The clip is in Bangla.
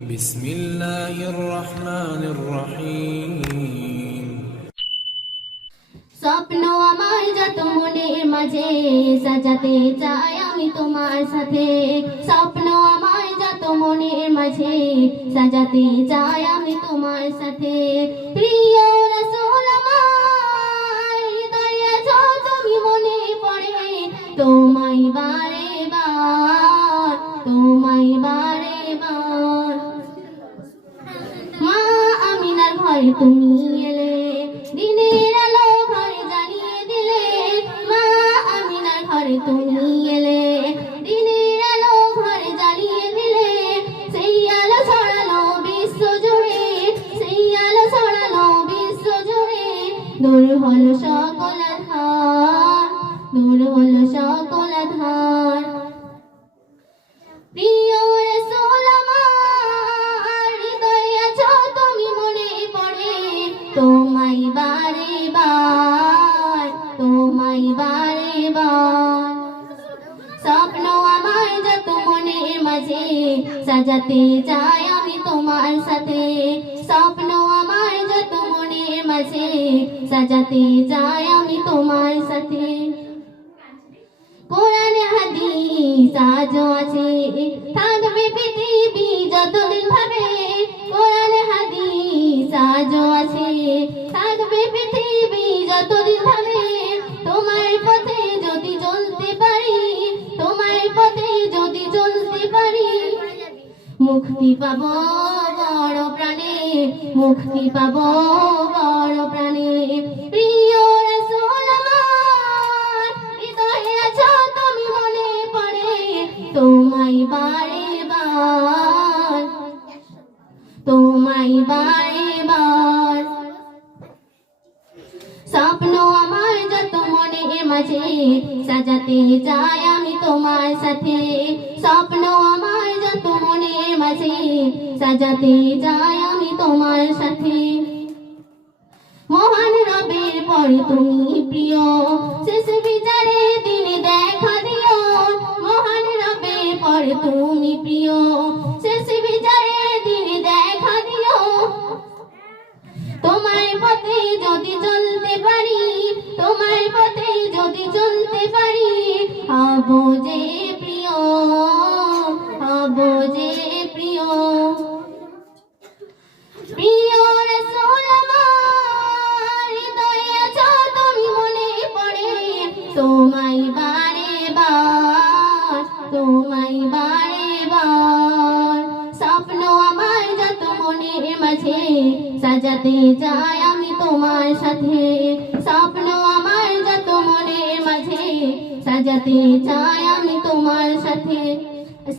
বিসমিল্লাহির রহমানির রহিম। স্বপ্ন আমার যত মনের মাঝে, সাজাতে চাই আমি তোমার সাথে। স্বপ্ন আমার যত মনের মাঝে, সাজাতে চাই আমি তোমার সাথে। প্রিয় রাসূল তুমি মনে পড়ে, তোমায় বারে বার তুমি এলে দিনের আলো ঘরে জ্বালিয়ে দিলে, মা আমিনার ঘরে তুমি এলে। দিনের আলো ঘরে জ্বালিয়ে দিলে, সেই আলো ছড়ালো বিশ্ব জুড়ে, সেই আলো ছড়ালো বিশ্ব জুড়ে। দূর হলো সকল ধার দূর হলো সকল ধার প্রিয় রাসূল সাজাতে চাই আমি তোমার সাথে। স্বপ্ন আমার যত মনের মাঝে, সাজাতে চাই আমি তোমার সাথে। কোরআন হাদিস আজও আছে, থাকবে পৃথিবী যতদিন ভাবে। কোরআন হাদিস আজও আছে মুক্তি পাব বড় প্রাণে, মুক্তি পাব বড় প্রাণে। বারে বার। স্বপ্ন আমার যত মনে মাঝে, সাজাতে চাই আমি তোমার সাথে। স্বপ্ন মনে সাজাতে চাই আমি তোমার সাথে। মহান রবের পর তুমি প্রিয়, শেষ বিচারে দিন দেখা দিও। মহান রবের পর তুমি প্রিয়, শেষ বিচারে দিন দেখা দিও। তোমার পথে যদি চলতে পারি, তোমার পথে যদি চলতে পারি হব মাঝে সাজাতে যাই আমি তোমার সাথে। স্বপ্ন আমার যত মনের মাঝে সাজাতে চাই আমি তোমার সাথে।